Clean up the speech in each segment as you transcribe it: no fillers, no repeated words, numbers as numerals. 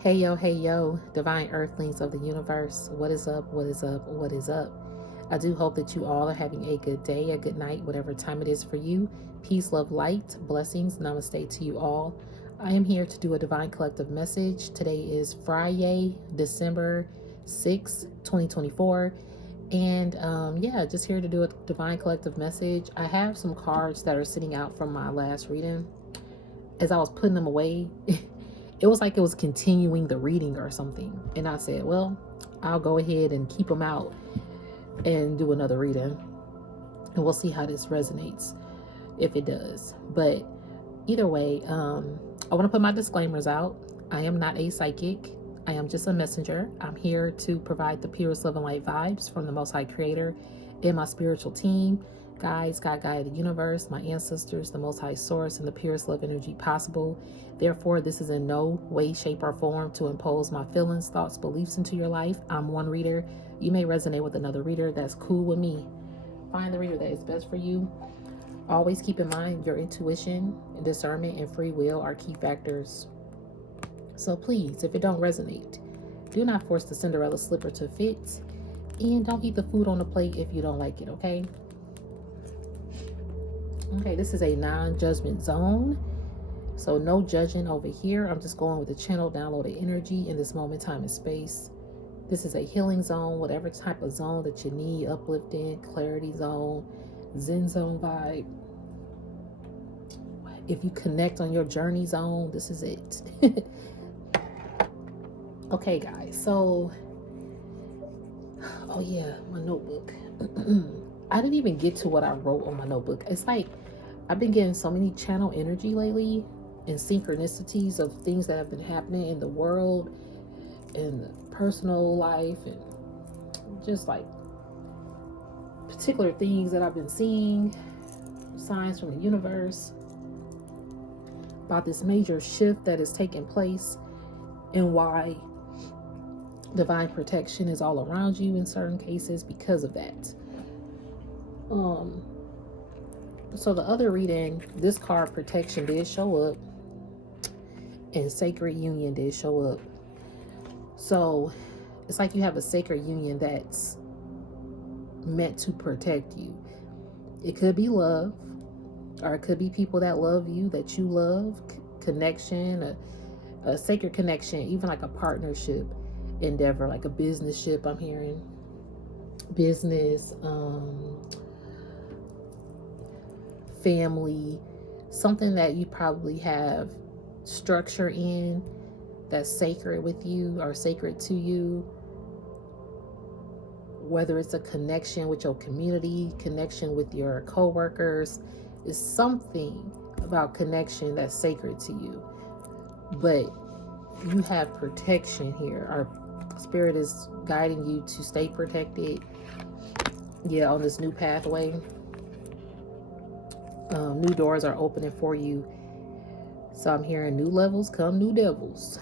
Hey yo, divine earthlings of the universe. What is up? What is up? What is up? I do hope that you all are having a good day, a good night, whatever time it is for you. Peace, love, light, blessings, namaste to you all. I am here to do a divine collective message. Today is Friday, December 6th, 2024. And yeah, just here to do a divine collective message. I have some cards that are sitting out from my last reading. As I was putting them away, it was like it was continuing the reading or something. And I said, well, I'll go ahead and keep them out and do another reading. And we'll see how this resonates, if it does. But either way, I want to put my disclaimers out. I am not a psychic. I am just a messenger. I'm here to provide the purest love and light vibes from the Most High Creator and my spiritual team. Guides, God, Gaia, the universe, my ancestors, the Most High Source, and the purest love energy possible. Therefore, this is in no way, shape, or form to impose my feelings, thoughts, beliefs into your life. I'm one reader. You may resonate with another reader. That's cool with me. Find the reader that is best for you. Always keep in mind your intuition, discernment, and free will are key factors. So please, if it don't resonate, do not force the Cinderella slipper to fit. And don't eat the food on the plate if you don't like it, okay? Okay, this is a non-judgment zone. So no judging over here. I'm just going with the channel downloaded energy in this moment, time, and space. This is a healing zone, whatever type of zone that you need, uplifting, clarity zone, Zen zone vibe. If you connect on your journey zone, this is it. Okay, guys. So, oh yeah, my notebook. I didn't even get to what I wrote on my notebook. It's like I've been getting so many channel energy lately and synchronicities of things that have been happening in the world and the personal life and just like particular things that I've been seeing, signs from the universe about this major shift that is taking place and why divine protection is all around you in certain cases because of that. So the other reading, this card protection did show up and sacred union did show up. So it's like you have a sacred union that's meant to protect you. It could be love, or it could be people that love you, that you love, connection, a sacred connection, even like a partnership endeavor, like a business ship. I'm hearing business, family, something that you probably have structure in that's sacred with you or sacred to you, whether it's a connection with your community, connection with your co-workers. Is something about connection that's sacred to you, but you have protection here. Our spirit is guiding you to stay protected, yeah, on this new pathway. New doors are opening for you. So I'm hearing new levels come new devils.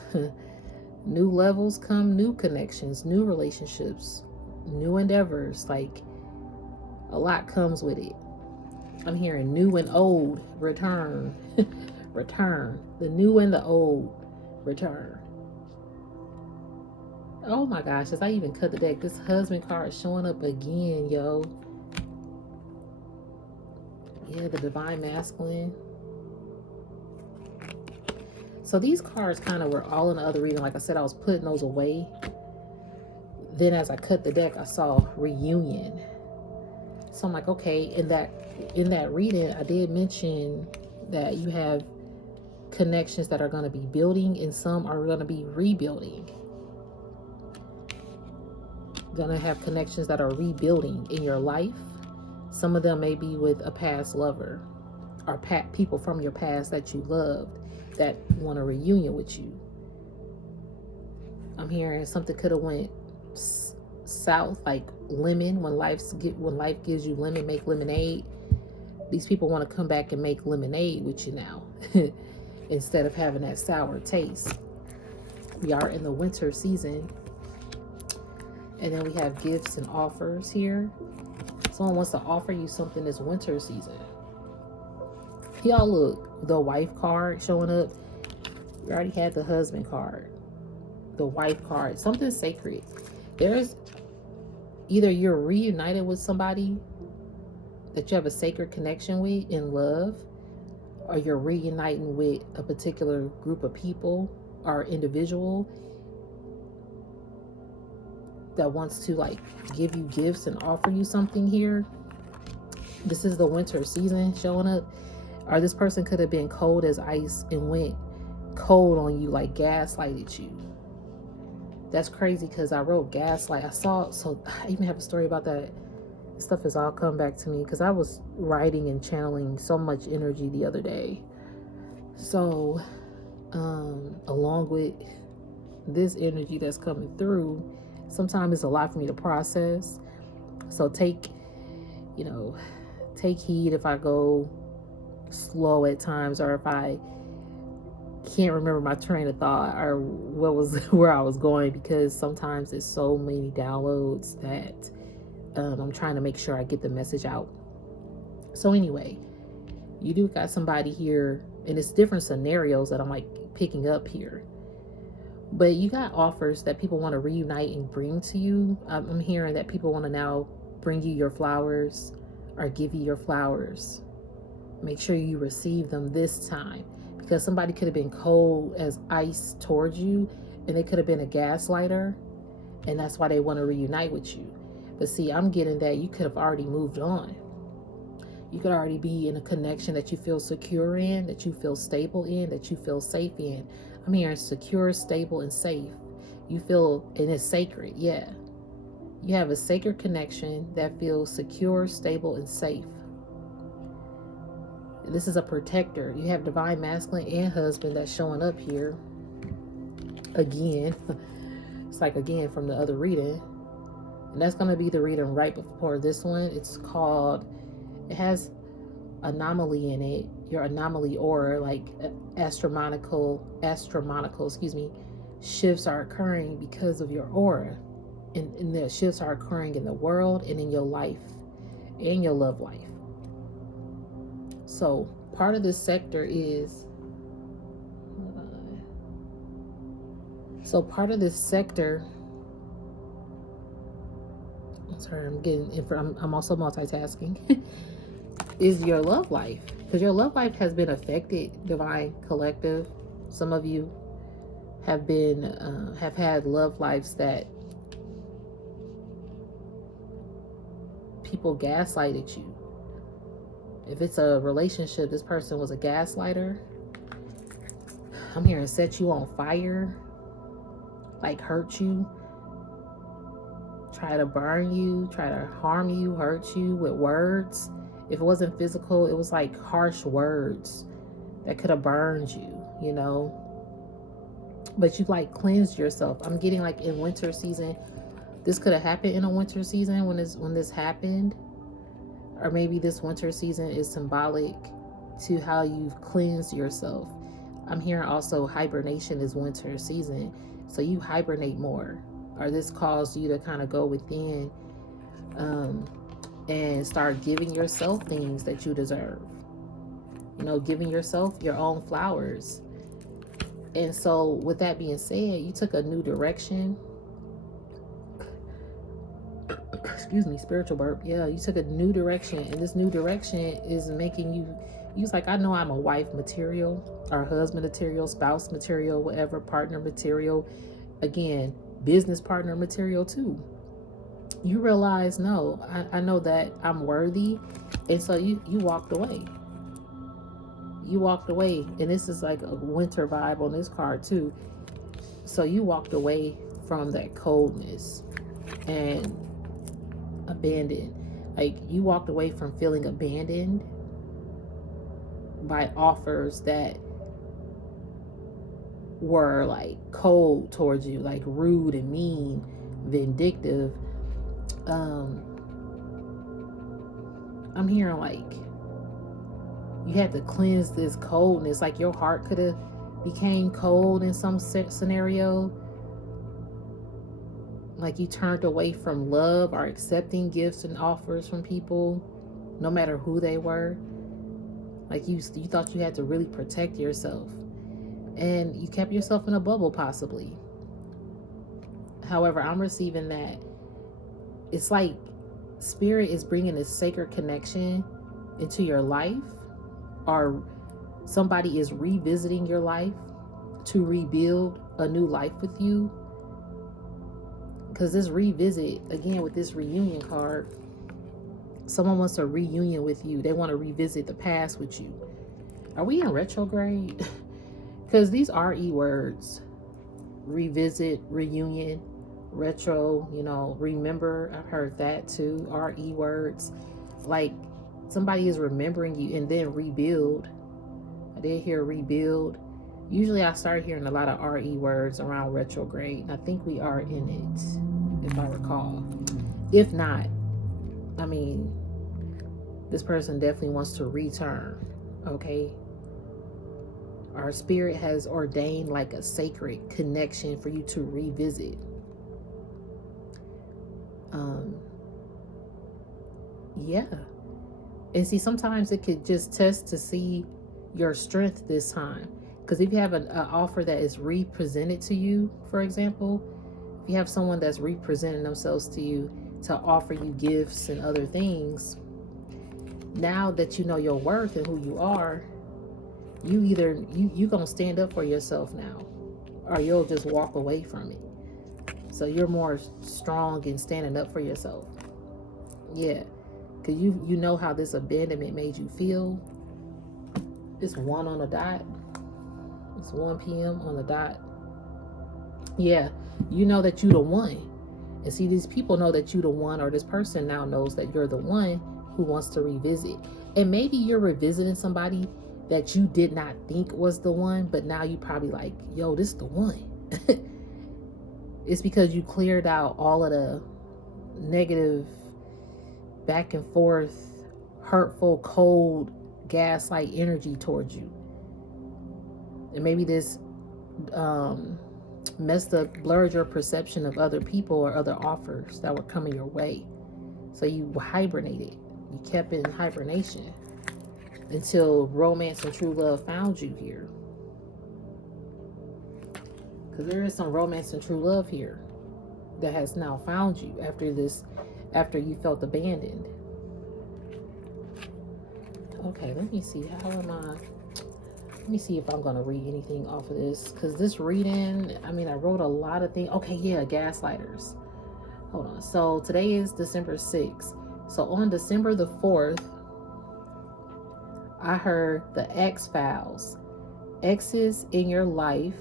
New levels come new connections, new relationships, new endeavors. Like a lot comes with it. I'm hearing new and old return. Return. The new and the old return. Oh my gosh, as I even cut the deck, this husband card is showing up again, yo. Yeah, the divine masculine. So these cards kind of were all in the other reading. Like I said, I was putting those away. Then as I cut the deck, I saw reunion. So I'm like, okay, in that reading, I did mention that you have connections that are going to be building and some are going to be rebuilding. Going to have connections that are rebuilding in your life. Some of them may be with a past lover or people from your past that you loved that want a reunion with you. I'm hearing something could have went south, like lemon. When life gives you lemon, make lemonade. These people want to come back and make lemonade with you now instead of having that sour taste. We are in the winter season, and then we have gifts and offers here. Someone wants to offer you something this winter season. Y'all look, the wife card showing up. We already had the husband card. the wife card, something sacred. There's either you're reunited with somebody that you have a sacred connection with in love, or you're reuniting with a particular group of people or individual that wants to like give you gifts and offer you something here. This is the winter season showing up. Or this person could have been cold as ice and went cold on you, like gaslighted you. That's crazy because I wrote gaslight. So I even have a story about that. This stuff has all come back to me because I was writing and channeling so much energy the other day. So, along with this energy that's coming through, sometimes it's a lot for me to process. So take heed if I go slow at times, or if I can't remember my train of thought or where I was going, because sometimes it's so many downloads that I'm trying to make sure I get the message out. So anyway, you do got somebody here, and it's different scenarios that I'm like picking up here. But you got offers that people want to reunite and bring to you. I'm hearing that people want to now bring you your flowers or give you your flowers. Make sure you receive them this time, because somebody could have been cold as ice towards you, and they could have been a gaslighter, and that's why they want to reunite with you. But see, I'm getting that you could have already moved on. You could already be in a connection that you feel secure in, that you feel stable in, that you feel safe in. I'm hearing secure, stable, and safe. You feel, and it's sacred, yeah. You have a sacred connection that feels secure, stable, and safe. And this is a protector. You have divine masculine and husband that's showing up here. Again. It's like again from the other reading. And that's going to be the reading right before this one. It's called, it has anomaly in it. Your anomaly aura, like astronomical, shifts are occurring because of your aura. And the shifts are occurring in the world and in your life and your love life. So part of this sector is, I'm also multitasking, is your love life. Because your love life has been affected, Divine Collective. Some of you have had love lives that people gaslighted you. If it's a relationship, this person was a gaslighter. I'm hearing set you on fire, like hurt you, try to burn you, try to harm you, hurt you with words. If it wasn't physical, it was like harsh words that could have burned you, you know. But you like cleansed yourself. I'm getting like in winter season, this could have happened in a winter season when this happened. Or maybe this winter season is symbolic to how you've cleansed yourself. I'm hearing also hibernation is winter season. So you hibernate more. Or this caused you to kind of go within and start giving yourself things that you deserve. You know, giving yourself your own flowers. And so with that being said, you took a new direction. Excuse me, spiritual burp. Yeah, you took a new direction, and this new direction is making you's like, I know I'm a wife material, or husband material, spouse material, whatever, partner material, again, business partner material too. You realize, no, I know that I'm worthy, and so you walked away. You walked away, and this is like a winter vibe on this card too. So you walked away from that coldness and abandoned. Like you walked away from feeling abandoned by offers that were like cold towards you, like rude and mean, vindictive. I'm hearing like you had to cleanse this coldness. Like your heart could have became cold in some scenario. Like you turned away from love or accepting gifts and offers from people, no matter who they were. Like you thought you had to really protect yourself. And you kept yourself in a bubble possibly. However, I'm receiving that it's like spirit is bringing this sacred connection into your life, or somebody is revisiting your life to rebuild a new life with you. Because this revisit, again, with this reunion card, someone wants a reunion with you. They want to revisit the past with you. Are we in retrograde? Because these RE words, revisit, reunion, retro, remember, I've heard that too. RE words, like somebody is remembering you. And then rebuild, I did hear rebuild. Usually I start hearing a lot of RE words around retrograde, and I think we are in it, if I recall. If not, I mean, this person definitely wants to return, okay? Our spirit has ordained like a sacred connection for you to revisit. Yeah. And see, sometimes it could just test to see your strength this time. Because if you have an offer that is represented to you, for example, if you have someone that's representing themselves to you to offer you gifts and other things, now that you know your worth and who you are, you gonna stand up for yourself now, or you'll just walk away from it. So you're more strong in standing up for yourself. Yeah, because you know how this abandonment made you feel. It's 1 on the dot. It's 1 p.m. on the dot. Yeah, you know that you the one. And see, these people know that you the one, or this person now knows that you're the one who wants to revisit. And maybe you're revisiting somebody that you did not think was the one, but now you probably like, yo, this is the one. It's because you cleared out all of the negative, back and forth, hurtful, cold, gaslight energy towards you. And maybe this messed up, blurred your perception of other people or other offers that were coming your way. So you hibernated. You kept in hibernation until romance and true love found you here. Because there is some romance and true love here that has now found you after you felt abandoned. Okay, let me see. Let me see if I'm going to read anything off of this. Because this reading, I wrote a lot of things. Okay, yeah, Gaslighters. Hold on. So today is December 6th. So on December the 4th, I heard the X-Files. Exes in your life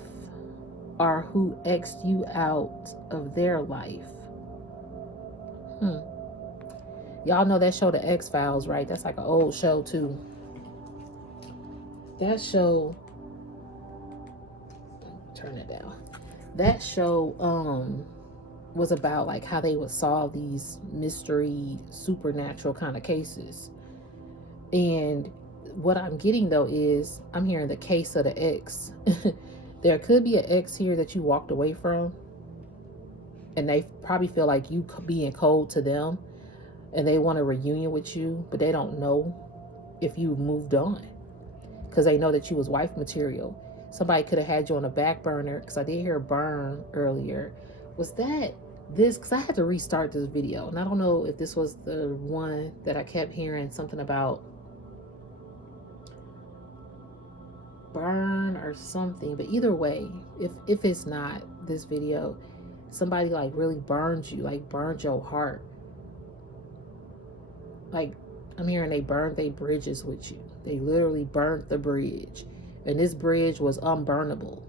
are who X'd you out of their life. Y'all know that show, the X-Files, right? That's like an old show too. That show, turn it down. That show was about like how they would solve these mystery, supernatural kind of cases. And what I'm getting though is I'm hearing the case of the ex. There could be an ex here that you walked away from, and they probably feel like you being cold to them, and they want a reunion with you, but they don't know if you moved on, because they know that you was wife material. Somebody could have had you on the back burner, because I did hear burn earlier. Was that this? Because I had to restart this video, and I don't know if this was the one that I kept hearing something about burn or something. But either way, if it's not this video, somebody like really burned you, like burned your heart. Like I'm hearing they burned their bridges with you. They literally burnt the bridge, and this bridge was unburnable.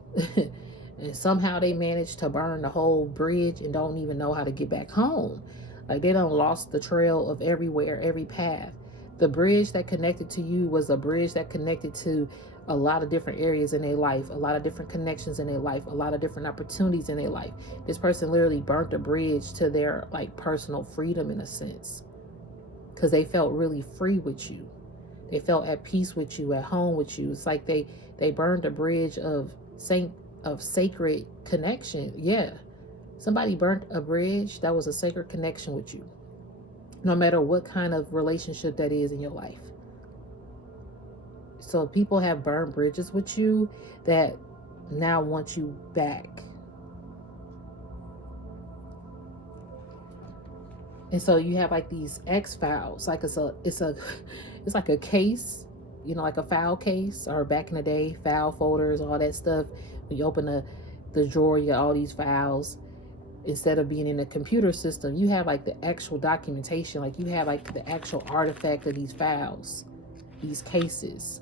And somehow they managed to burn the whole bridge and don't even know how to get back home. Like they done lost the trail of everywhere, every path. The bridge that connected to you was a bridge that connected to a lot of different areas in their life, a lot of different connections in their life, a lot of different opportunities in their life. This person literally burnt a bridge to their like personal freedom in a sense, because they felt really free with you. They felt at peace with you, at home with you. It's like they burned a bridge of sacred connection. Yeah, somebody burnt a bridge that was a sacred connection with you, no matter what kind of relationship that is in your life. So people have burned bridges with you that now want you back. And so you have like these X files, like it's like a case, like a file case, or back in the day, file folders, all that stuff. When you open the drawer, you got all these files. Instead of being in a computer system, you have like the actual documentation, like you have like the actual artifact of these files, these cases.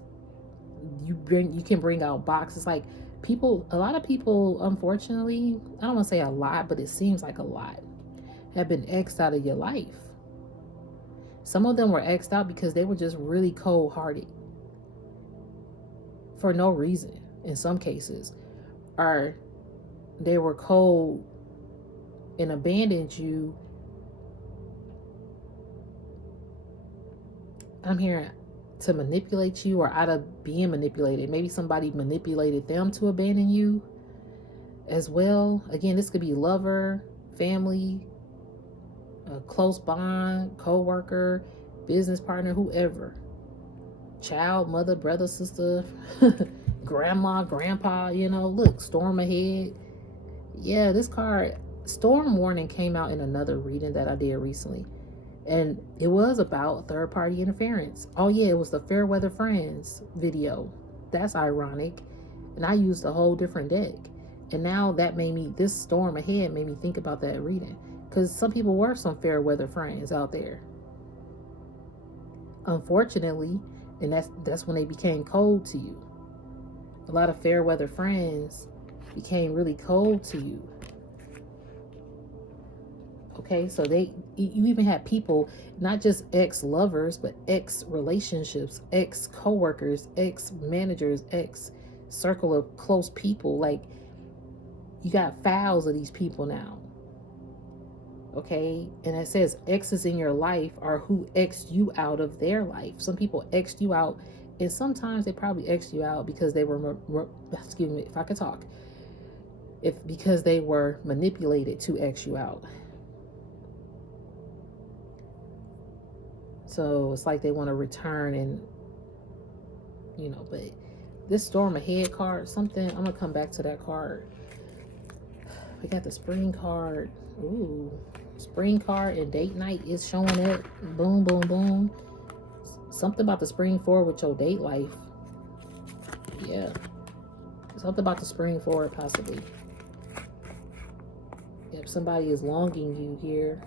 You can bring out boxes. Like a lot of people, unfortunately, I don't want to say a lot, but it seems like a lot, have been X'd out of your life. Some of them were X'd out because they were just really cold-hearted for no reason in some cases, or they were cold and abandoned you. I'm here to manipulate you, or out of being manipulated. Maybe somebody manipulated them to abandon you as well. Again, this could be lover, family, a close bond, co-worker, business partner, whoever. Child, mother, brother, sister, grandma, grandpa, look, storm ahead. Yeah, this card, storm warning, came out in another reading that I did recently. And it was about third-party interference. Oh yeah, it was the Fair Weather Friends video. That's ironic. And I used a whole different deck. And now that this storm ahead made me think about that reading. Because some people were some fair weather friends out there. Unfortunately, and that's when they became cold to you. A lot of fair weather friends became really cold to you. Okay, so you even had people, not just ex-lovers, but ex-relationships, ex-co-workers, ex-managers, ex-circle of close people. Like, you got files of these people now. Okay, and it says exes in your life are who X'd you out of their life. Some people X'd you out, and sometimes they probably X'd you out because they were, excuse me, if I could talk, because they were manipulated to X you out. So it's like they want to return, and but this storm ahead card, something, I'm gonna come back to that card. We got the spring card. Ooh, spring card and date night is showing it. Boom, boom, boom. Something about the spring forward with your date life. Yeah, something about the spring forward possibly. If somebody is longing you here.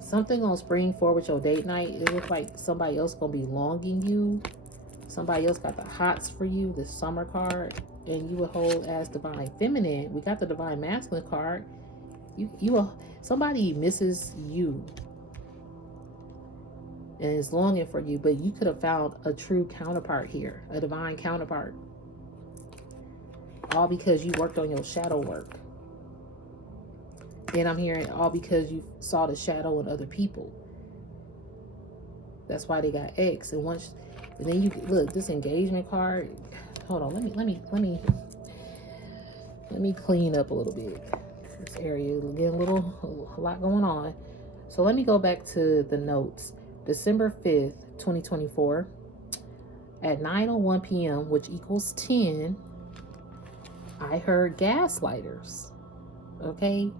Something on spring forward with your date night. It looks like somebody else gonna be longing you. Somebody else got the hots for you, the summer card, and you will hold as divine feminine. We got the divine masculine card. Somebody misses you and is longing for you, but you could have found a true counterpart here, a divine counterpart. All because you worked on your shadow work. And I'm hearing all because you saw the shadow in other people. That's why they got X. And then you look, this engagement card. Hold on, let me clean up a little bit. This area getting a lot going on. So let me go back to the notes. December 5th, 2024 at 9:01 p.m., which equals 10, I heard gaslighters. Okay?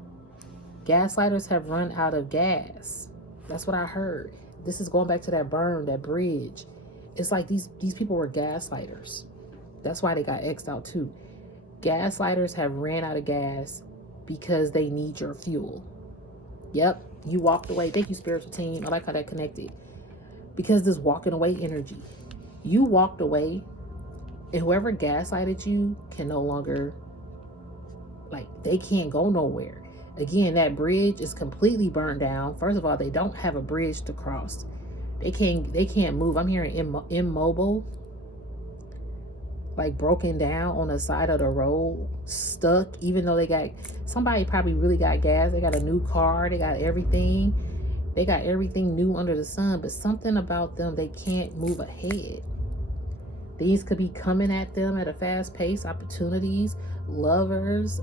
Gaslighters have run out of gas. That's what I heard. This is going back to that burn, that bridge. It's like these people were gaslighters. That's why they got X'd out too. Gaslighters have ran out of gas because they need your fuel. Yep, you walked away. Thank you, spiritual team. I like how that connected. Because this walking away energy. You walked away, and whoever gaslighted you can no longer, they can't go nowhere. Again, that bridge is completely burned down. First of all, they don't have a bridge to cross. They can't move. I'm hearing immobile, like broken down on the side of the road, stuck, even though somebody probably really got gas. They got a new car. They got everything. They got everything new under the sun, but something about them, they can't move ahead. These could be coming at them at a fast pace. Opportunities, lovers,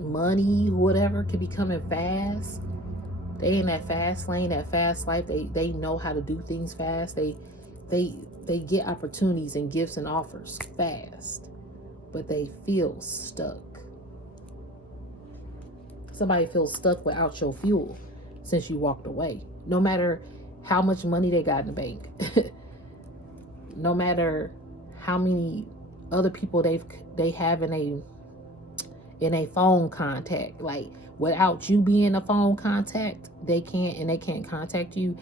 money, whatever could be coming fast. They in that fast lane, that fast life. They know how to do things fast. They get opportunities and gifts and offers fast, but they feel stuck. It's somebody feels stuck without your fuel since you walked away. No matter how much money they got in the bank, no matter how many other people they have in a phone contact, like without you being a phone contact, they can't contact you.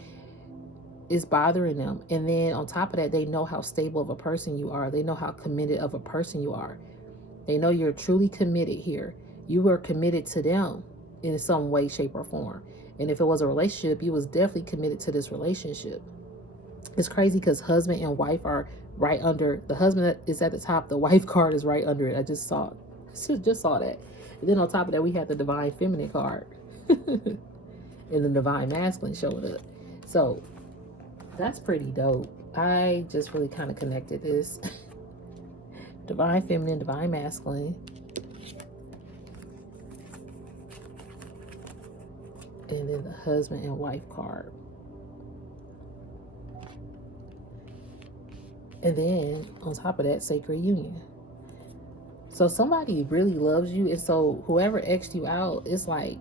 Is bothering them. And then on top of that, they know how stable of a person you are. They know how committed of a person you are. They know you're truly committed here. You were committed to them in some way, shape, or form. And if it was a relationship, you was definitely committed to this relationship. It's crazy because husband and wife are right under. The husband is at the top. The wife card is right under it. I just saw that. And then on top of that, we had the divine feminine card. And the divine masculine showed up. So that's pretty dope. I just really kind of connected this. Divine feminine, divine masculine. And then the husband and wife card. And then on top of that, sacred union. So somebody really loves you. And so whoever X'd you out, it's like,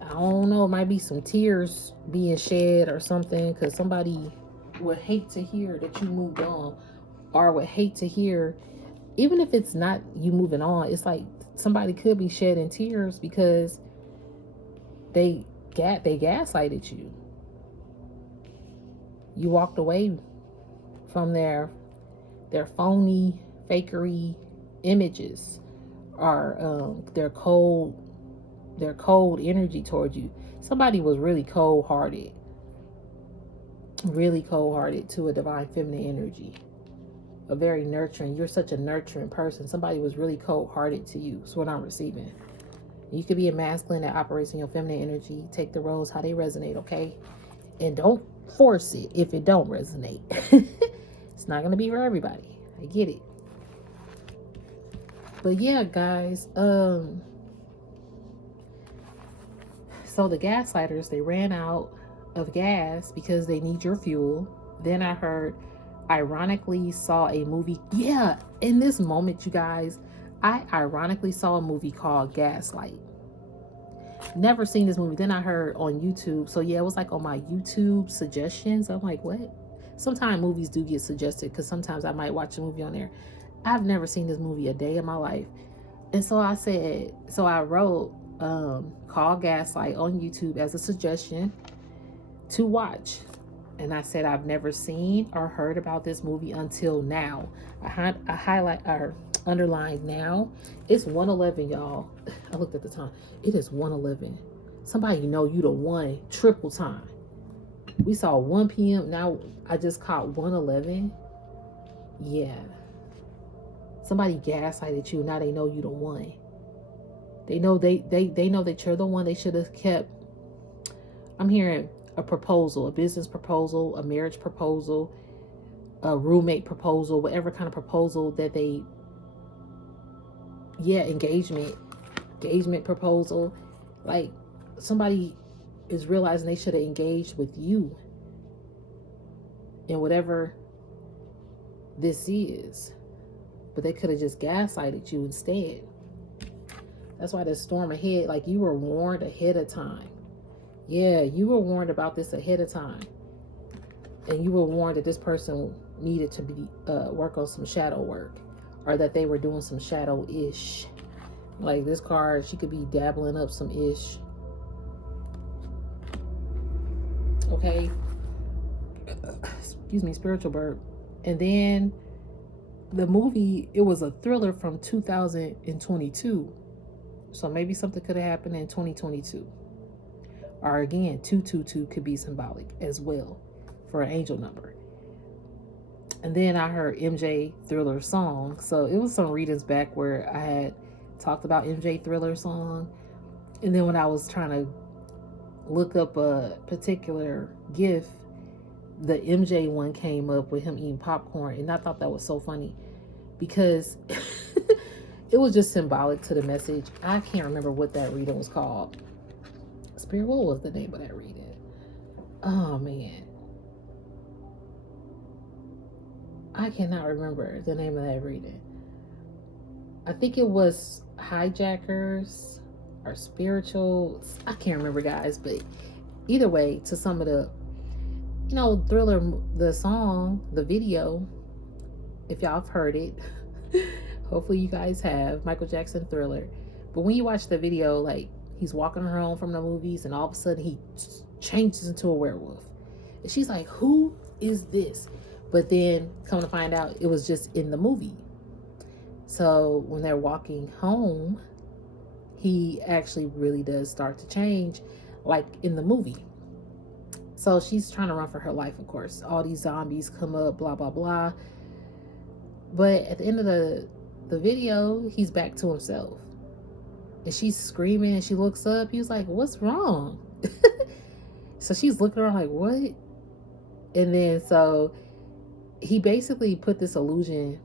I don't know, it might be some tears being shed or something, because somebody would hate to hear that you moved on, or would hate to hear, even if it's not you moving on, it's like somebody could be shedding tears because they gaslighted you. You walked away from their phony, fakery images, or their cold energy towards you. Somebody was really cold-hearted to a divine feminine energy, a very nurturing. You're such a nurturing person. Somebody was really cold-hearted to you. That's what I'm receiving. You could be a masculine that operates in your feminine energy. Take the roles how they resonate, okay? And don't force it if it don't resonate. It's not going to be for everybody. I get it. But yeah, guys, so the gaslighters, they ran out of gas because they need your fuel. Then I heard, ironically saw a movie. Yeah, in this moment, you guys, I ironically saw a movie called Gaslight. Never seen this movie. Then I heard on YouTube. So yeah, it was like on my YouTube suggestions. I'm like, what? Sometimes movies do get suggested because sometimes I might watch a movie on there. I've never seen this movie a day in my life. And so I wrote, call Gaslight on YouTube as a suggestion to watch. And I said, I've never seen or heard about this movie until now. I highlight or underlined now. It's 1:11, y'all. I looked at the time. It is 1:11. Somebody know you the one triple time. We saw 1 p.m. Now I just caught 1:11. Yeah. Somebody gaslighted you. Now they know you the one. They know they know that you're the one. They should have kept. I'm hearing a proposal, a business proposal, a marriage proposal, a roommate proposal, whatever kind of proposal that they. Yeah, engagement proposal. Like somebody is realizing they should have engaged with you in whatever this is. But they could have just gaslighted you instead. That's why there's storm ahead. Like you were warned ahead of time. Yeah, you were warned about this ahead of time. And you were warned that this person needed to be work on some shadow work. Or that they were doing some shadow-ish. Like this card, she could be dabbling up some ish. Okay. Excuse me, spiritual bird. And then the movie, it was a thriller from 2022. So maybe something could have happened in 2022. Or again, 222 could be symbolic as well for an angel number. And then I heard MJ Thriller song. So it was some readings back where I had talked about MJ Thriller song. And then when I was trying to look up a particular gift, the MJ one came up with him eating popcorn. And I thought that was so funny because it was just symbolic to the message. I can't remember what that reading was called. Spirit, what was the name of that reading? Oh, man. I cannot remember the name of that reading. I think it was hijackers or spiritual. I can't remember, guys, but either way, to some of the, Thriller, the song, the video, if y'all have heard it, hopefully you guys have, Michael Jackson Thriller. But when you watch the video, like, he's walking her home from the movies and all of a sudden he changes into a werewolf. And she's like, who is this? But then come to find out it was just in the movie. So when they're walking home, he actually really does start to change like in the movie. So she's trying to run for her life, of course. All these zombies come up, blah, blah, blah. But at the end of the video, he's back to himself. And she's screaming and she looks up. He was like, what's wrong? So she's looking around like, what? And then so he basically put this illusion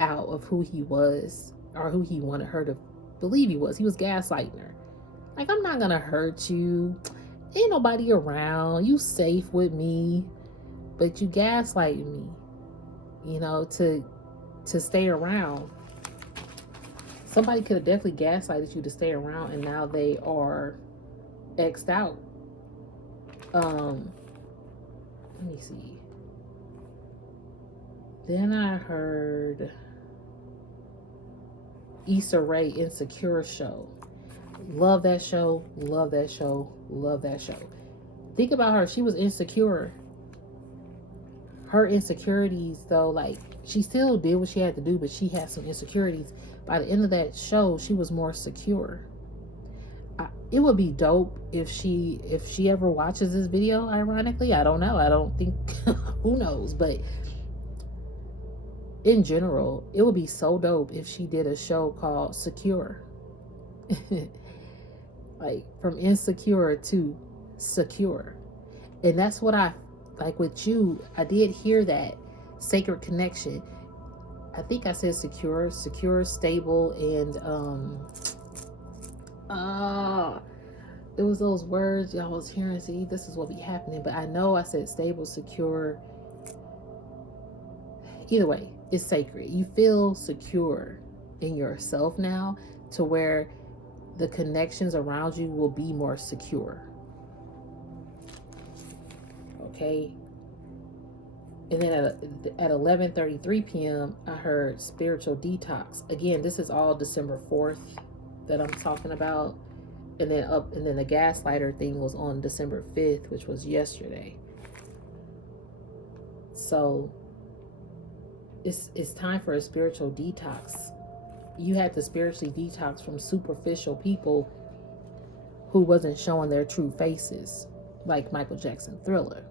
out of who he was or who he wanted her to believe he was. He was gaslighting her. Like, I'm not gonna hurt you. Ain't nobody around. You safe with me. But you gaslighting me, to stay around. Somebody could have definitely gaslighted you to stay around, and now they are X'd out. Let me see. Then I heard Issa Rae Insecure show. Love that show. Love that show. Love that show. Think about her. She was insecure. Her insecurities, though, like, she still did what she had to do, but she had some insecurities. By the end of that show, she was more secure. It would be dope if she ever watches this video, ironically. I don't know. I don't think, who knows? But in general, it would be so dope if she did a show called Secure. Like, from insecure to secure. And that's what I like with you. I did hear that sacred connection. I think I said secure, stable, and it was those words y'all was hearing. See, this is what be happening. But I know I said stable, secure. Either way, it's sacred. You feel secure in yourself now, to where the connections around you will be more secure. Okay. And then at 11:33 p.m., I heard spiritual detox. Again, this is all December 4th that I'm talking about. And then the gaslighter thing was on December 5th, which was yesterday. So it's time for a spiritual detox. You had to spiritually detox from superficial people who wasn't showing their true faces, like Michael Jackson Thriller.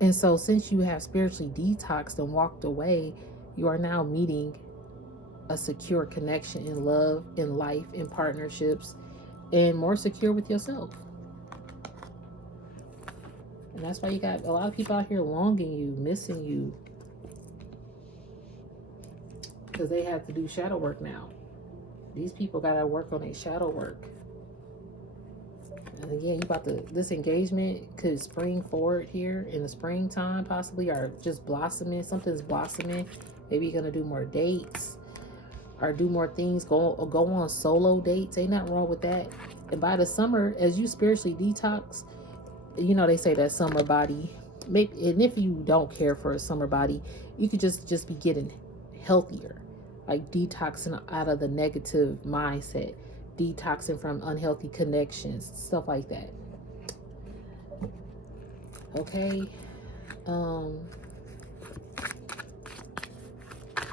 And so since you have spiritually detoxed and walked away, you are now meeting a secure connection in love, in life, in partnerships, and more secure with yourself. And that's why you got a lot of people out here longing you, missing you, because they have to do shadow work now. These people got to work on their shadow work. And again, this engagement could spring forward here in the springtime, possibly, or just blossoming. Something's blossoming. Maybe you're going to do more dates or do more things. Go on solo dates. Ain't nothing wrong with that. And by the summer, as you spiritually detox, they say that summer body. Maybe, and if you don't care for a summer body, you could just be getting healthier, like detoxing out of the negative mindset, detoxing from unhealthy connections, stuff like that. Okay.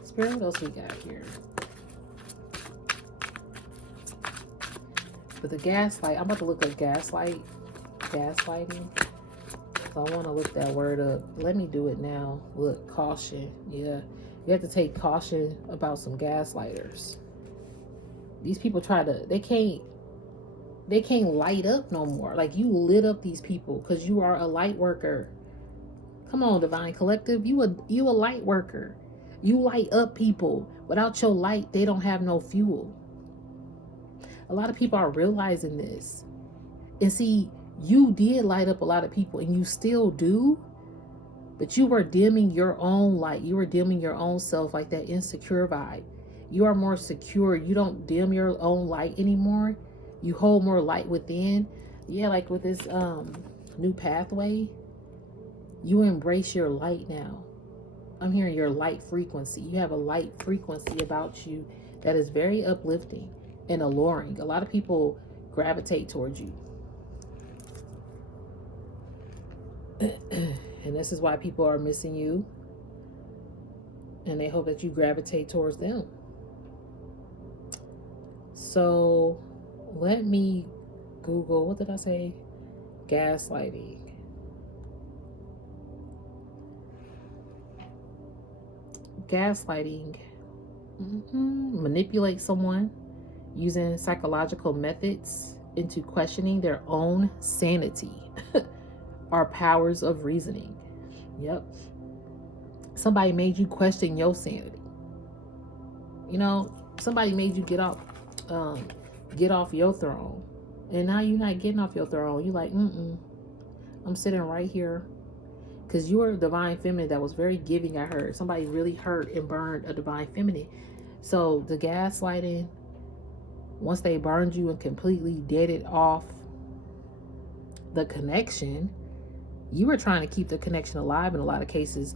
Spirit, what else we got here? But the gaslight, I'm about to look up gaslighting. So I want to look that word up. Let me do it now. Look, caution. Yeah. You have to take caution about some gaslighters. These people they can't light up no more. Like, you lit up these people because you are a light worker. Come on, Divine Collective. You a light worker. You light up people. Without your light, they don't have no fuel. A lot of people are realizing this. And see, you did light up a lot of people, and you still do. But you were dimming your own light. You were dimming your own self, like that insecure vibe. You are more secure. You don't dim your own light anymore. You hold more light within. Yeah, like with this new pathway, you embrace your light now. I'm hearing your light frequency. You have a light frequency about you that is very uplifting and alluring. A lot of people gravitate towards you. And this is why people are missing you. And they hope that you gravitate towards them. So let me Google, what did I say? Gaslighting. Gaslighting. Manipulate someone using psychological methods into questioning their own sanity or powers of reasoning. Yep. Somebody made you question your sanity. You know, somebody made you get off your throne. And now you're not getting off your throne. You're like, I'm sitting right here. Because you are a divine feminine that was very giving, I heard. Somebody really hurt and burned a divine feminine. So the gaslighting, once they burned you and completely deaded off the connection, you were trying to keep the connection alive in a lot of cases.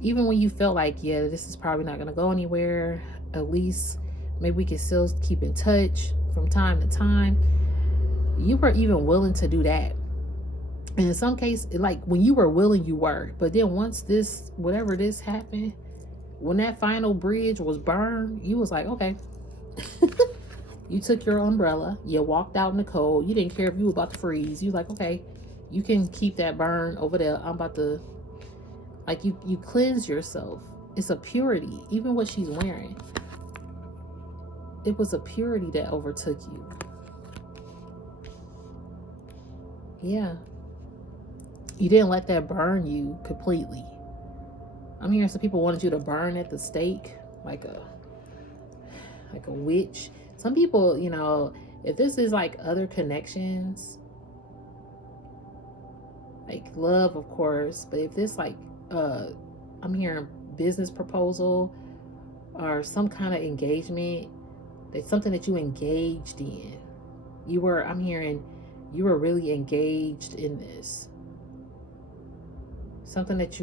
Even when you felt like, yeah, this is probably not going to go anywhere, at least maybe we can still keep in touch from time to time. You were even willing to do that. And in some cases, like when you were willing, you were. But then once this, whatever this happened, when that final bridge was burned, you was like, okay. You took your umbrella, you walked out in the cold. You didn't care if you were about to freeze. You was like, okay, you can keep that burn over there. I'm about to, like, you cleanse yourself. It's a purity. Even what she's wearing, it was a purity that overtook you. Yeah. You didn't let that burn you completely. I'm hearing some people wanted you to burn at the stake like a witch. Some people, you know, if this is like other connections, like love, of course, but if this like I'm hearing business proposal or some kind of engagement, that's something that you engaged in. I'm hearing you were really engaged in this. Something that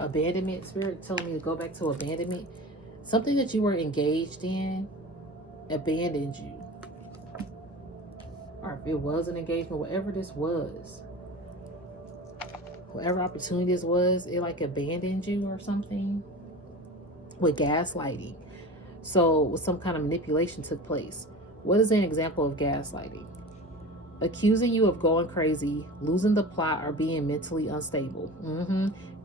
abandonment, spirit telling me to go back to abandonment. Something that you were engaged in abandoned you. Or if it was an engagement, whatever this was, whatever opportunity this was, it like abandoned you or something with gaslighting. So some kind of manipulation took place. What is an example of gaslighting? Accusing you of going crazy, losing the plot, or being mentally unstable.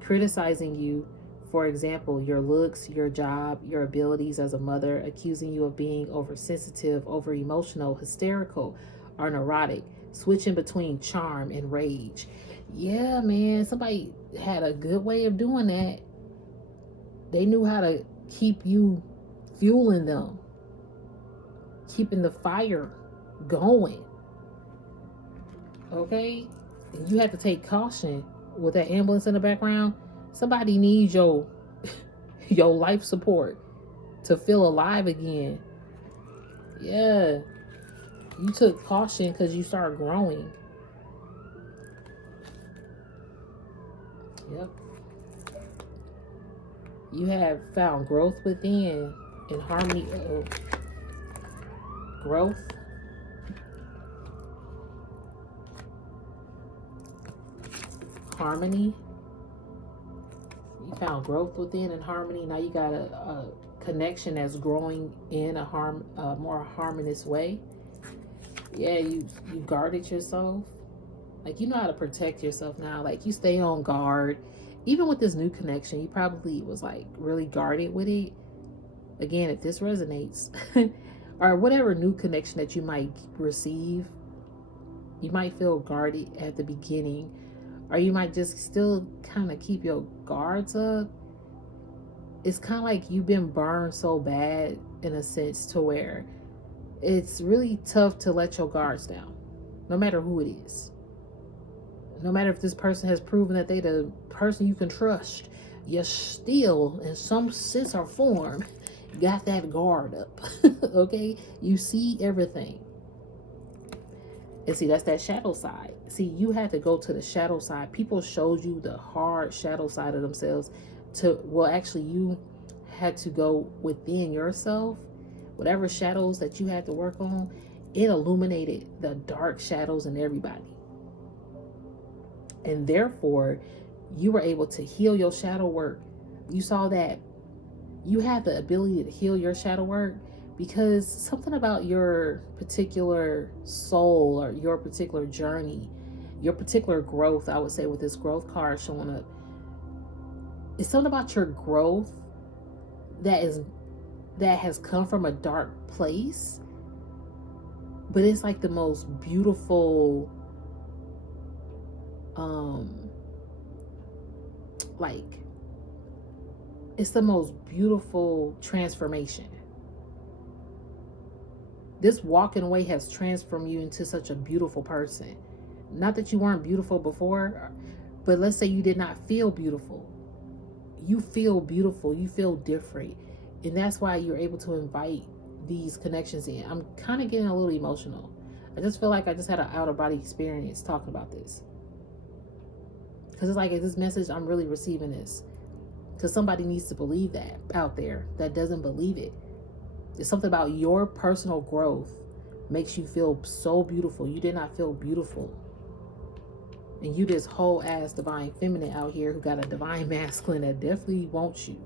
Criticizing you, for example, your looks, your job, your abilities as a mother, accusing you of being oversensitive, over-emotional, hysterical, or neurotic, switching between charm and rage. Yeah, man, somebody had a good way of doing that. They knew how to keep you fueling them, keeping the fire going. Okay, you have to take caution with that ambulance in the background. Somebody needs your life support to feel alive again. Yeah, you took caution because you started growing. Yep, you have found growth within and harmony. Growth. Harmony. You found growth within and harmony. Now you got a connection that's growing in a more harmonious way. Yeah, you guarded yourself. Like, you know how to protect yourself now. Like, you stay on guard. Even with this new connection, you probably was like really guarded with it. Again, if this resonates, or whatever new connection that you might receive, you might feel guarded at the beginning. Or you might just still kind of keep your guards up. It's kind of like you've been burned so bad, in a sense, to where it's really tough to let your guards down, no matter who it is. No matter if this person has proven that they the person you can trust, you still, in some sense or form, got that guard up. Okay? You see everything. And see, that's that shadow side. See, you had to go to the shadow side. People showed you the hard shadow side of themselves actually, you had to go within yourself. Whatever shadows that you had to work on, it illuminated the dark shadows in everybody. And therefore, you were able to heal your shadow work. You saw that you had the ability to heal your shadow work because something about your particular soul or your particular journey, your particular growth, I would say, with this growth card showing up, it's something about your growth that has come from a dark place, but it's like the most beautiful, it's the most beautiful transformation. This walking away has transformed you into such a beautiful person. Not that you weren't beautiful before, but let's say you did not feel beautiful. You feel beautiful. You feel different. And that's why you're able to invite these connections in. I'm kind of getting a little emotional. I just feel like I just had an outer body experience talking about this. Because it's like this message, I'm really receiving this. Because somebody needs to believe that out there that doesn't believe it. It's something about your personal growth makes you feel so beautiful. You did not feel beautiful. And you this whole ass divine feminine out here who got a divine masculine that definitely wants you.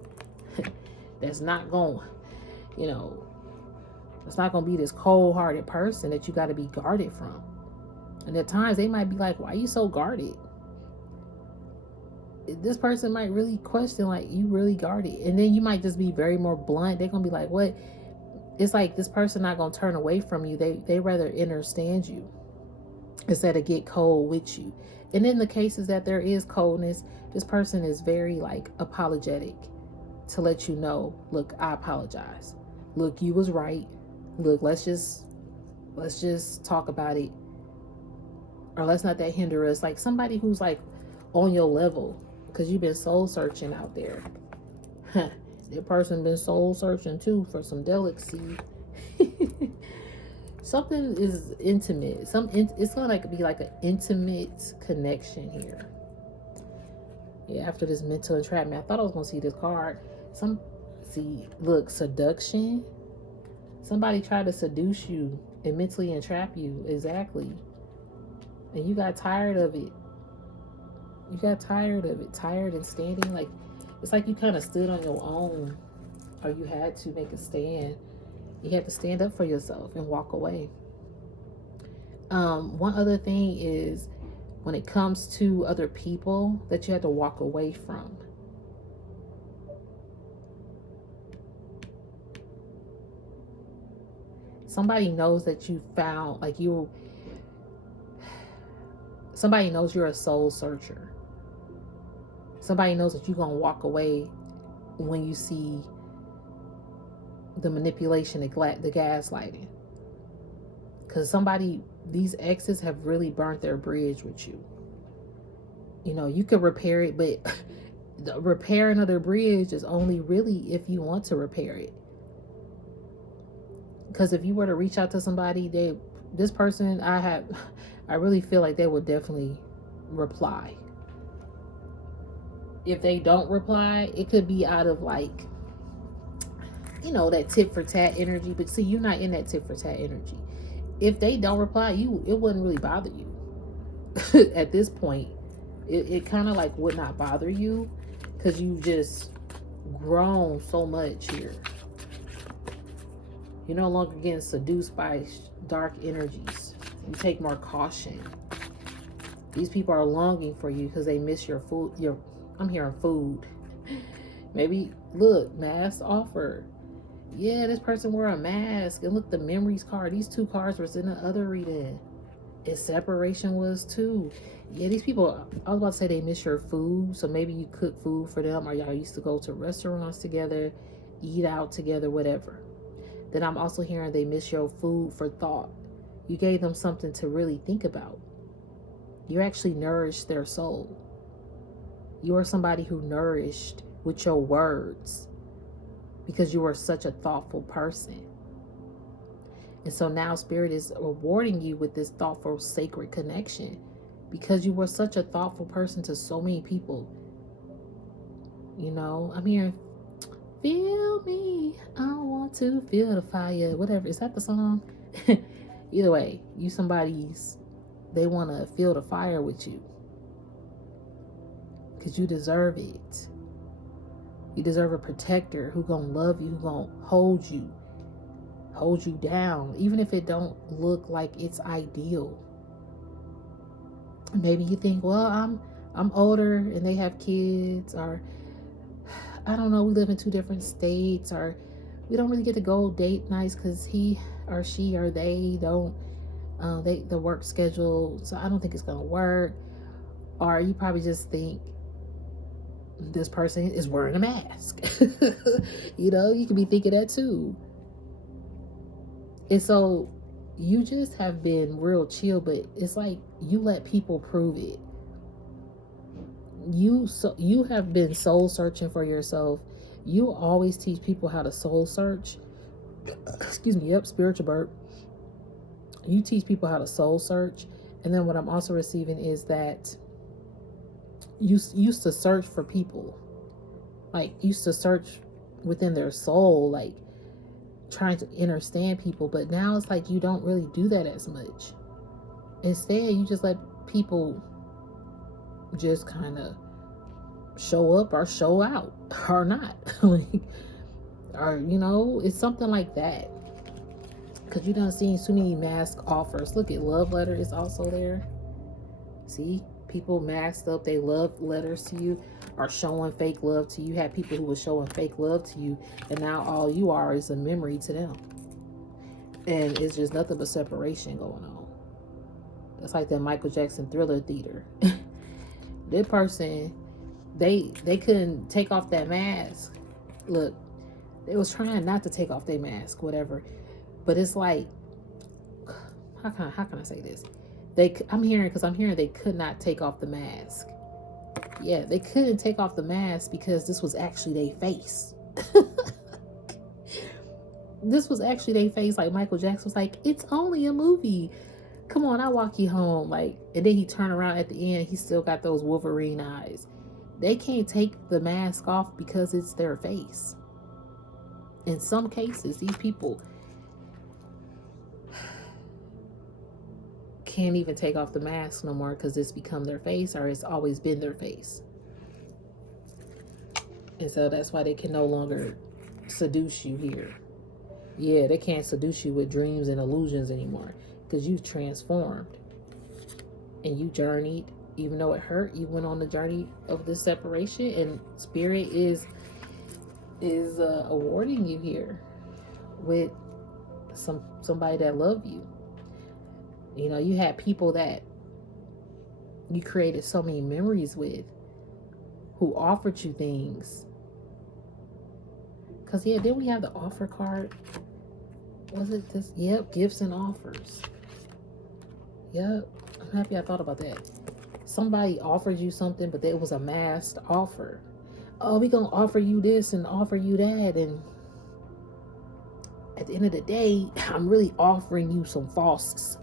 That's not going, it's not going to be this cold-hearted person that you got to be guarded from. And at times they might be like, why are you so guarded? This person might really question, like, you really guarded. And then you might just be very more blunt. They're going to be like, what? It's like this person not going to turn away from you. They rather understand you instead of get cold with you. And in the cases that there is coldness, this person is very like apologetic to let you know, look, I apologize. Look, you was right. Look, let's just talk about it. Or let's not that hinder us. Like somebody who's like on your level, because you've been soul searching out there. That person been soul searching too for some delicacy. Something is intimate. It's gonna be like an intimate connection here. Yeah, after this mental entrapment, I thought I was gonna see this card. Look, seduction. Somebody tried to seduce you and mentally entrap you. Exactly. And you got tired of it. Tired and standing. Like, it's like you kind of stood on your own, or you had to make a stand. You had to stand up for yourself and walk away. One other thing is when it comes to other people that you had to walk away from. Somebody knows that you found, somebody knows you're a soul searcher. Somebody knows that you're going to walk away when you see the manipulation, the gaslighting. Because these exes have really burnt their bridge with you. You could repair it, but the repairing of their bridge is only really if you want to repair it. Because if you were to reach out to somebody, this person, I really feel like they would definitely reply. If they don't reply, it could be out of that tit for tat energy. But see, you're not in that tit for tat energy. If they don't reply, it wouldn't really bother you. At this point, it kind of would not bother you because you've just grown so much here. You're no longer getting seduced by dark energies. You take more caution. These people are longing for you because they miss your food. I'm hearing food. Maybe, look, mask offer. Yeah, this person wore a mask. And look, the memories card. These two cards were in the other reading. And separation was too. Yeah, these people, I was about to say they miss your food. So maybe you cook food for them, or y'all used to go to restaurants together, eat out together, whatever. Then I'm also hearing they miss your food for thought. You gave them something to really think about. You actually nourished their soul. You are somebody who nourished with your words because you are such a thoughtful person. And so now Spirit is rewarding you with this thoughtful, sacred connection because you were such a thoughtful person to so many people. You know, I'm hearing, feel me, I want to feel the fire. Whatever. Is that the song? Either way, you somebody's, they want to feel the fire with you because you deserve it. You deserve a protector who gonna love you, who gonna hold you down, even if it don't look like it's ideal. Maybe you think, well, I'm older and they have kids, or I don't know, we live in 2 different states, or we don't really get to go date nights because he or she or they don't the work schedule, so I don't think it's gonna work. Or you probably just think this person is wearing a mask. You know, you could be thinking that too. And so you just have been real chill, but it's like you let people prove it. You have been soul searching for yourself. You always teach people how to soul search. Excuse me, yep, spiritual burp. You teach people how to soul search. And then what I'm also receiving is that you used to search for people. Like, used to search within their soul, like trying to understand people. But now it's like you don't really do that as much. Instead, you just let people just kind of show up or show out or not. Like, or, you know, it's something like that. Because you done seen so many mask offers. Look at love letter is also there. See, people masked up they love letters to you, are showing fake love to you. You had people who were showing fake love to you, and now all you are is a memory to them. And it's just nothing but separation going on. That's like that Michael Jackson Thriller theater. That person, they couldn't take off that mask. Look, they was trying not to take off their mask, whatever. But it's like, how can I say this? I'm hearing they could not take off the mask. Yeah, they couldn't take off the mask because this was actually their face. This was actually their face. Like Michael Jackson was like, it's only a movie. Come on, I'll walk you home. Like, and then he turned around at the end. He still got those Wolverine eyes. They can't take the mask off because it's their face. In some cases, these people can't even take off the mask no more because it's become their face, or it's always been their face. And so that's why they can no longer seduce you here. Yeah, they can't seduce you with dreams and illusions anymore because you've transformed and you journeyed. Even though it hurt, you went on the journey of this separation, and Spirit is awarding you here with somebody that loved you. You know, you had people that you created so many memories with who offered you things. Because, yeah, then we have the offer card. Was it this? Yep, gifts and offers. Yep, I'm happy I thought about that. Somebody offered you something, but it was a masked offer. Oh, we gonna offer you this and offer you that. And at the end of the day, I'm really offering you some false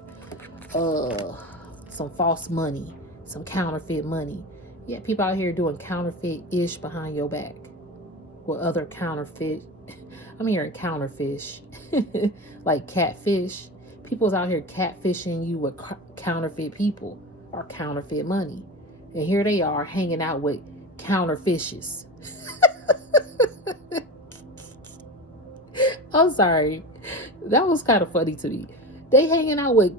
money, some counterfeit money. Yeah, people out here doing counterfeit-ish behind your back with other counterfeit. I'm hearing counterfish, like catfish. People's out here catfishing you with counterfeit people or counterfeit money, and here they are hanging out with counterfishes. I'm sorry, that was kind of funny to me. They hanging out with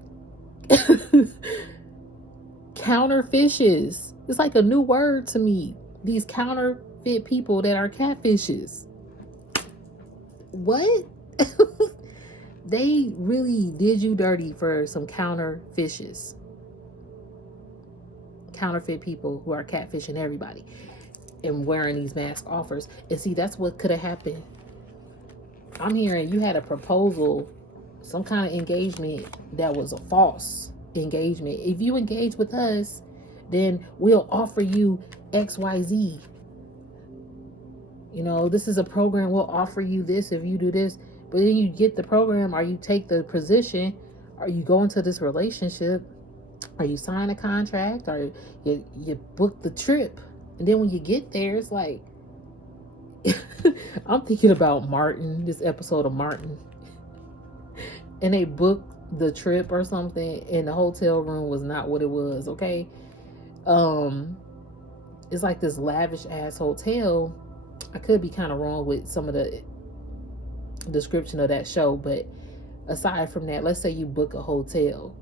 counterfishes. It's like a new word to me. These counterfeit people that are catfishes. What? They really did you dirty for some counterfishes. Counterfeit people who are catfishing everybody and wearing these mask offers. And see, that's what could have happened. I'm hearing you had a proposal, some kind of engagement that was a false. engagement. If you engage with us, then we'll offer you XYZ. You know, this is a program, we'll offer you this if you do this. But then you get the program, or you take the position, or you go into this relationship, or you sign a contract, or you book the trip. And then when you get there, it's like, I'm thinking about Martin, this episode of Martin. And they booked the trip or something, and the hotel room was not what it was, okay? It's like this lavish ass hotel. I could be kind of wrong with some of the description of that show, but aside from that, let's say you book a hotel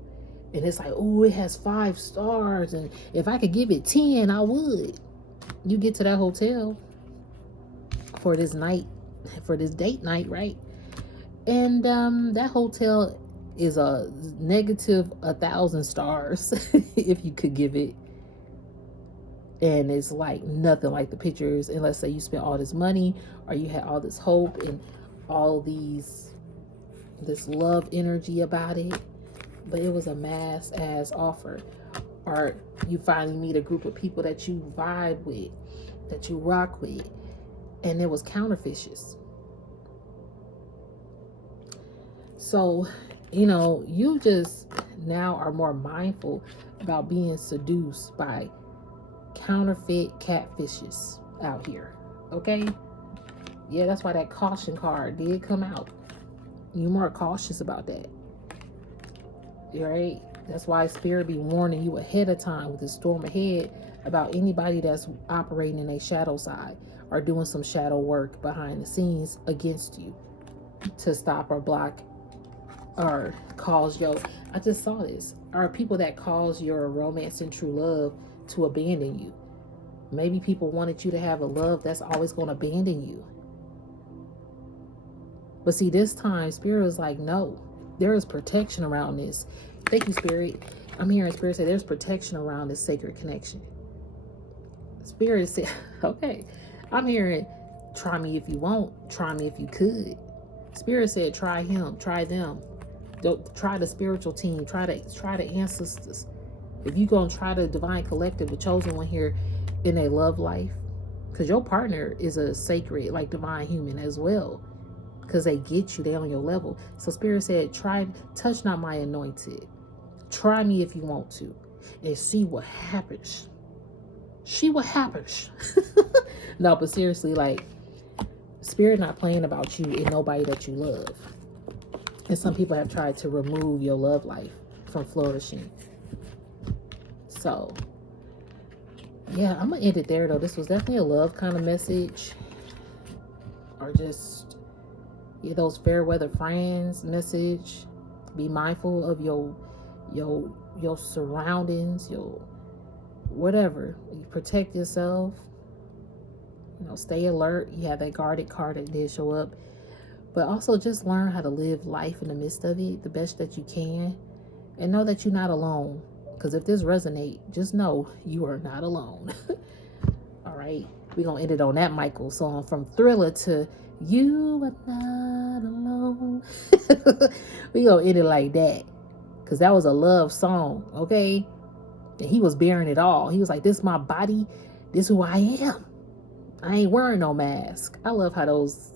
and it's like, oh, it has 5 stars, and if I could give it 10, I would. You get to that hotel for this night, for this date night, right? And that hotel is a negative 1,000 stars if you could give it. And it's like nothing like the pictures. And let's say you spent all this money, or you had all this hope and all this love energy about it, but it was a mass ass offer. Or you finally meet a group of people that you vibe with, that you rock with, and it was counterfeits. So, you know, you just now are more mindful about being seduced by counterfeit catfishes out here. Okay? Yeah, that's why that caution card did come out. You're more cautious about that. Right? That's why Spirit be warning you ahead of time with the storm ahead about anybody that's operating in a shadow side or doing some shadow work behind the scenes against you to stop or block or cause I just saw this. Are people that cause your romance and true love to abandon you. Maybe people wanted you to have a love that's always going to abandon you. But see, this time, Spirit was like, no, there is protection around this. Thank you, Spirit. I'm hearing Spirit say there's protection around this sacred connection. Spirit said, okay. I'm hearing, try me if you won't, try me if you could. Spirit said, try him, try them. Don't try the spiritual team, try the ancestors. If you gonna try the divine collective, the chosen one here in a love life, because your partner is a sacred, like divine human as well, because they get you, they on your level. So Spirit said, touch not my anointed. Try me if you want to, and see what happens. See what happens. No, but seriously, like, Spirit not playing about you and nobody that you love. And some people have tried to remove your love life from flourishing. So, yeah, I'm going to end it there, though. This was definitely a love kind of message. Or just, those fair weather friends message. Be mindful of your surroundings, your whatever. You protect yourself. Stay alert. You have that guarded card that did show up. But also just learn how to live life in the midst of it the best that you can. And know that you're not alone. Because if this resonates, just know you are not alone. All right. We're going to end it on that Michael song from Thriller to You Are Not Alone. We're going to end it like that. Because that was a love song. Okay. And he was bearing it all. He was like, this is my body. This is who I am. I ain't wearing no mask. I love how those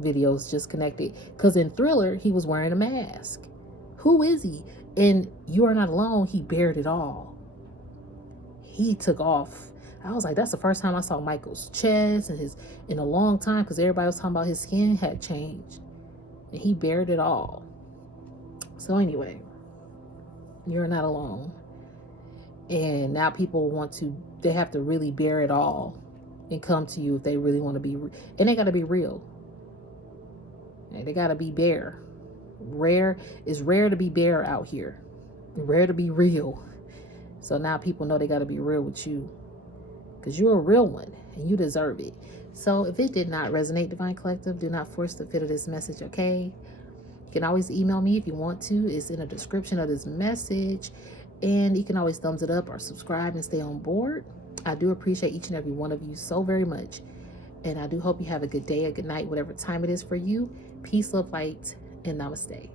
videos just connected, because in Thriller he was wearing a mask. Who is he? In You Are Not Alone, he bared it all. He took off. I was like, that's the first time I saw Michael's chest and his in a long time, because everybody was talking about his skin had changed, and he bared it all. So anyway, you're not alone. And now people they have to really bear it all and come to you if they really want to be, and they got to be real. They got to be bare. It's rare to be bare out here. Rare to be real. So now people know they got to be real with you, because you're a real one and you deserve it. So if it did not resonate, Divine Collective, do not force the fit of this message, okay? You can always email me if you want to. It's in the description of this message. And you can always thumbs it up or subscribe and stay on board. I do appreciate each and every one of you so very much. And I do hope you have a good day, a good night, whatever time it is for you. Peace, love, light, and namaste.